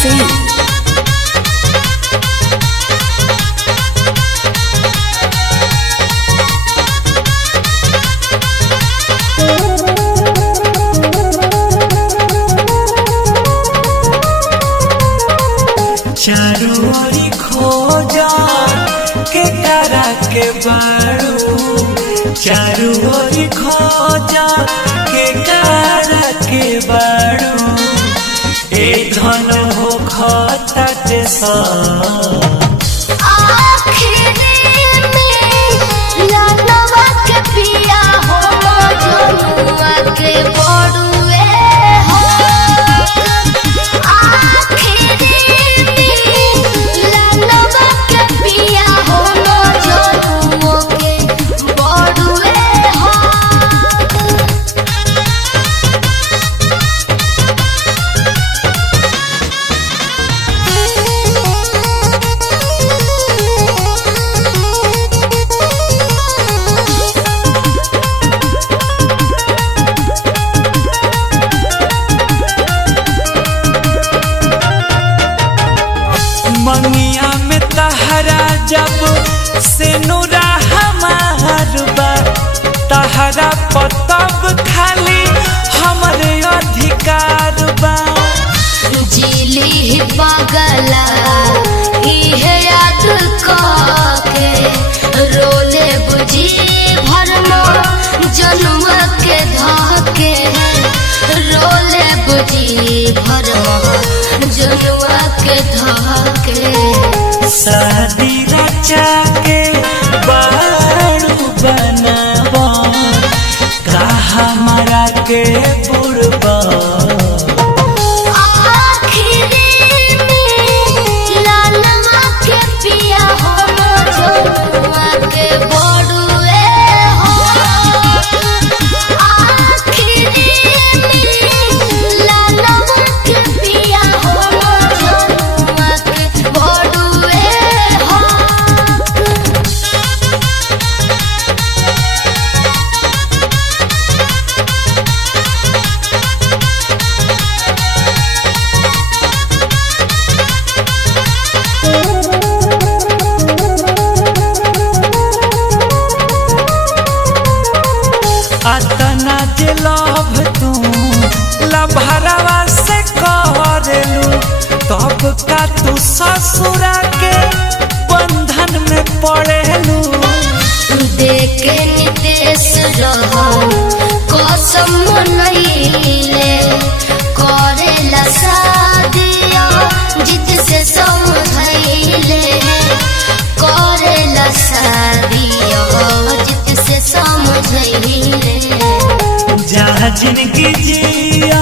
Singh। चारू ओरी खोजा के करा के बारू, चारू ओरी खोजा के करा के बारू, ए धन हो खतट सा मंगिया में तहरा जब से नूरा हमार बा, तहरा पतब खाली हमरे अधिकार बा। जिली पगला इहे याद के रोले बुझी भरमा जनुआ के धके, रोले बुझी भरमा जनुआ के धके। शादी रचा के बारू बनावा का हमारा के बुढ़बा, अतना जे लभ तू लभरवा से करेलू, तब का तू ससुरा के बंधन में पड़ेलू। देखे नितेश रहन कसम मनैले करेला शादिया जित से समझैले, करेला शादिया जित से समझैले। जहाँ जिनकी जिया